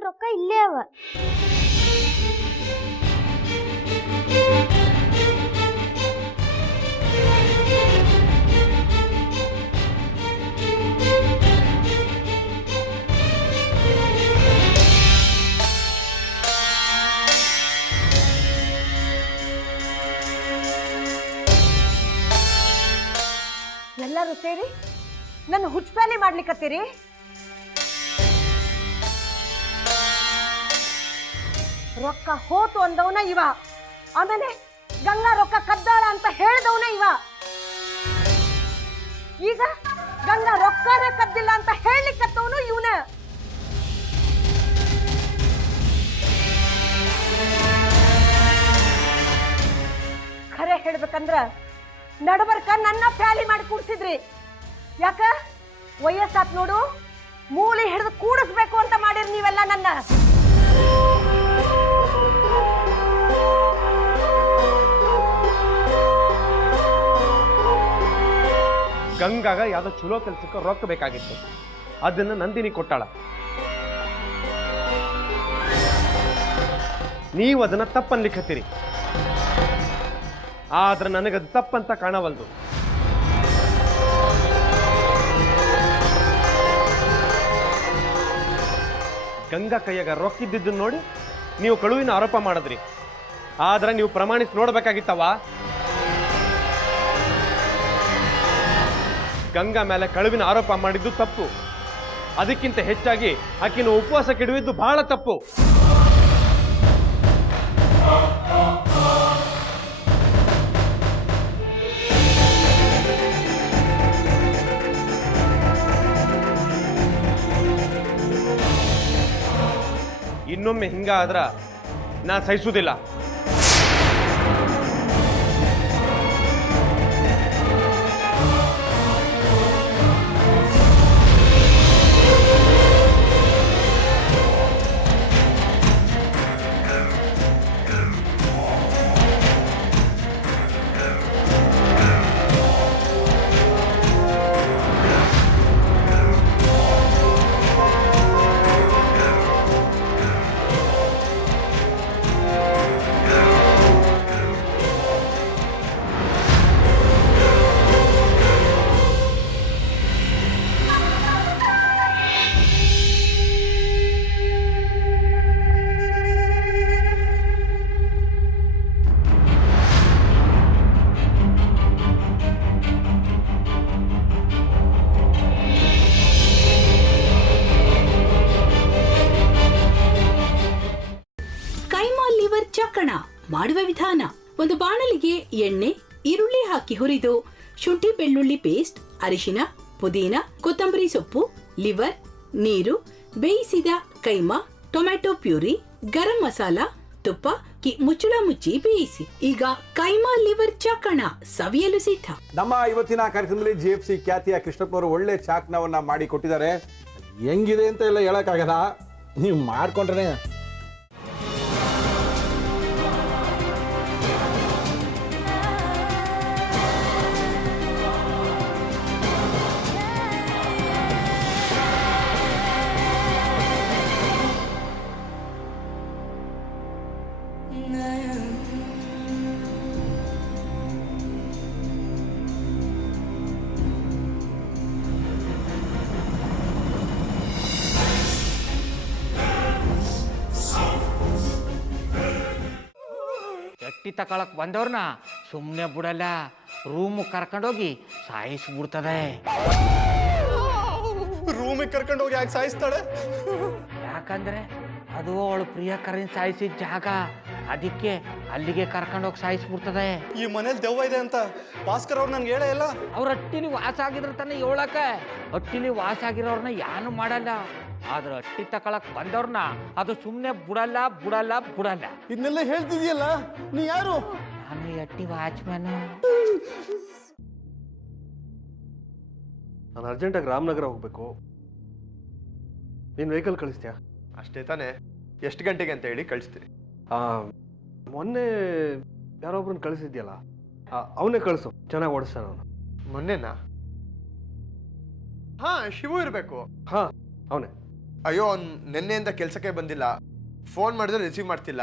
ನನ್ನ ರೊಕ್ಕ ಇಲ್ಲೇ ಅವ. ಎಲ್ಲರೂ ಸೇರಿ ನನ್ನ ಹುಚ್ಚಪ್ಯಾಲಿ ಮಾಡ್ಲಿಕ್ಕತ್ತೀರಿ. ರೊಕ್ಕ ಹೋತು ಅಂದವನ ಇವ, ಆಮೇಲೆ ಗಂಗಾ ರೊಕ್ಕ ಕದ್ದಾಳ ಅಂತ ಹೇಳಿದವನ ಇವ. ಈಗ ಗಂಗಾ ರೊಕ್ಕನೇ ಕದ್ದಿಲ್ಲ ಅಂತ ಹೇಳಲಿಕ್ಕತ್ತವನು ಇವನ. ಖರೆ ಹೇಳ್ಬೇಕಂದ್ರ ನಡಬರ್ಕ ನನ್ನ ಪ್ಯಾಲಿ ಮಾಡಿ ಕೂಡ್ಸಿದ್ರಿ. ಯಾಕ ವಯಸ್ಸಾತ್ ನೋಡು, ಮೂಲಿ ಹಿಡಿದು ಕೂಡಿಸ್ಬೇಕು ಅಂತ ಮಾಡಿರಿ ನೀವೆಲ್ಲ ನನ್ನ. ಗಂಗಾಗ ಯಾವ್ದೋ ಚಲೋ ಕೆಲ್ಸಕ್ಕೆ ರೊಕ್ಕ ಬೇಕಾಗಿತ್ತು, ಅದನ್ನ ನಂದಿನಿ ಕೊಟ್ಟಾಳ. ನೀವು ಅದನ್ನ ತಪ್ಪನ್ಲಿಕ್ಕತ್ತೀರಿ, ಆದ್ರೆ ನನಗದು ತಪ್ಪಂತ ಕಾಣವಲ್ದು. ಗಂಗಾ ಕೈಯಾಗ ರೊಕ್ಕಿದ್ದನ್ನು ನೋಡಿ ನೀವು ಕಳುವಿನ ಆರೋಪ ಮಾಡಿದ್ರಿ, ಆದ್ರೆ ನೀವು ಪ್ರಮಾಣಿಸಿ ನೋಡ್ಬೇಕಾಗಿತ್ತವ. ಗಂಗಾ ಮೇಲೆ ಕಳುವಿನ ಆರೋಪ ಮಾಡಿದ್ದು ತಪ್ಪು, ಅದಕ್ಕಿಂತ ಹೆಚ್ಚಾಗಿ ಆಕಿನ ಉಪವಾಸ ಕೆಡುವಿದ್ದು ಬಹಳ ತಪ್ಪು. ಇನ್ನೊಮ್ಮೆ ಹಿಂಗಾದ್ರ ನಾ ಸಹಿಸುವುದಿಲ್ಲ. ಚಕ್ಕಣ ಮಾಡುವ ವಿಧಾನ: ಒಂದು ಬಾಣಲಿಗೆ ಎಣ್ಣೆ, ಈರುಳ್ಳಿ ಹಾಕಿ ಹುರಿದು ಶುಂಠಿ ಬೆಳ್ಳುಳ್ಳಿ ಪೇಸ್ಟ್, ಅರಿಶಿನ, ಪುದೀನ, ಕೊತ್ತಂಬರಿ ಸೊಪ್ಪು, ಲಿವರ್, ನೀರು, ಬೇಯಿಸಿದ ಕೈಮಾ, ಟೊಮ್ಯಾಟೊ ಪ್ಯೂರಿ, ಗರಂ ಮಸಾಲ, ತುಪ್ಪ ಮುಚ್ಚಳ ಮುಚ್ಚಿ ಬೇಯಿಸಿ. ಈಗ ಕೈಮಾ ಲಿವರ್ ಚಾಕಣ ಸವಿಯಲು ಸಿದ್ಧ. ನಮ್ಮ ಇವತ್ತಿನ ಕಾರ್ಯಕ್ರಮದಲ್ಲಿ GFC ಖ್ಯಾತಿಯ ಕೃಷ್ಣಪ್ಪನವರು ಒಳ್ಳೆ ಚಾಕ್ನವನ್ನ ಮಾಡಿ ಕೊಟ್ಟಿದ್ದಾರೆ. ಹೆಂಗಿದೆ ಅಂತ ಎಲ್ಲ ಹೇಳಕ್ಕಾಗಲ್ಲ, ನೀವು ಮಾಡ್ಕೊಂಡ್ರೆ. ಎಟ್ಟಿ ತಕೊಳಕ್ ಬಂದವ್ರನ್ನ ಸುಮ್ಮನೆ ಬಿಡಲ್ಲ, ರೂಮ್ ಕರ್ಕೊಂಡೋಗಿ ಸಾಯಿಸ್ಬಿಡ್ತದೆ. ರೂಮಿಗೆ ಕರ್ಕೊಂಡೋಗಿ ಯಾಕೆ ಸಾಯಿಸ್ತಾಳೆ? ಯಾಕಂದ್ರೆ ಅದು ಅವಳು ಪ್ರಿಯಕರನ್ ಸಾಯಿಸಿದ ಜಾಗ, ಅದಕ್ಕೆ ಅಲ್ಲಿಗೆ ಕರ್ಕೊಂಡೋಗಿ ಸಾಯಿಸ್ಬಿಡ್ತದೆ. ಈ ಮನೇಲಿ ದೆವ್ವ ಇದೆ ಅಂತ ಭಾಸ್ಕರ್ ಅವ್ರು ನನ್ಗೆ ಹೇಳೇ ಇಲ್ಲ. ಅವ್ರ ಹಟ್ಟಿಲಿ ವಾಸ ಆಗಿದ್ರ ತಾನೆ ಹೇಳಕ. ಹಟ್ಟಿಲಿ ವಾಸ ಆಗಿರೋರ್ನ ಯಾನು ಮಾಡಲ್ಲ, ಆದ್ರೆ ಹಟ್ಟಿ ತಕೊಳಕ್ ಬಂದವ್ರನ್ನ ಅದು ಸುಮ್ಮನೆ ಬಿಡಲ್ಲ ಬಿಡಲ್ಲ ಬಿಡಲ್ಲ. ಇದನ್ನೆಲ್ಲ ಹೇಳ್ತಿದ್ಯಲ್ಲ, ನೀ ಯಾರು? ನಾನು ಹಟ್ಟಿ ವಾಚ್ಮ್ಯಾನು. ನಾನು ಅರ್ಜೆಂಟಾಗಿ ರಾಮನಗರ ಹೋಗ್ಬೇಕು. ನೀನು ವೆಹಿಕಲ್ ಕಳಿಸ್ತೀಯಾ? ಅಷ್ಟೇ ತಾನೇ. ಎಷ್ಟು ಗಂಟೆಗೆ ಅಂತ ಹೇಳಿ ಕಳಿಸ್ತೀರಿ? ಮೊನ್ನೆ ಯಾರೊಬ್ರನ್ನ ಕಳಿಸಿದ್ಯಲ್ಲ, ಅವನೇ ಕಳಿಸು, ಚೆನ್ನಾಗಿ ಓಡಿಸ್ತಾನ ಅವನು. ಮೊನ್ನೆನಾ? ಹಾ, ಶಿವು ಇರಬೇಕು. ಹಾ ಅವನೇ. ಅಯ್ಯೋ ಅವ್ನು ನಿನ್ನೆಯಿಂದ ಕೆಲಸಕ್ಕೆ ಬಂದಿಲ್ಲ, ಫೋನ್ ಮಾಡಿದ್ರೆ ರಿಸೀವ್ ಮಾಡ್ತಿಲ್ಲ.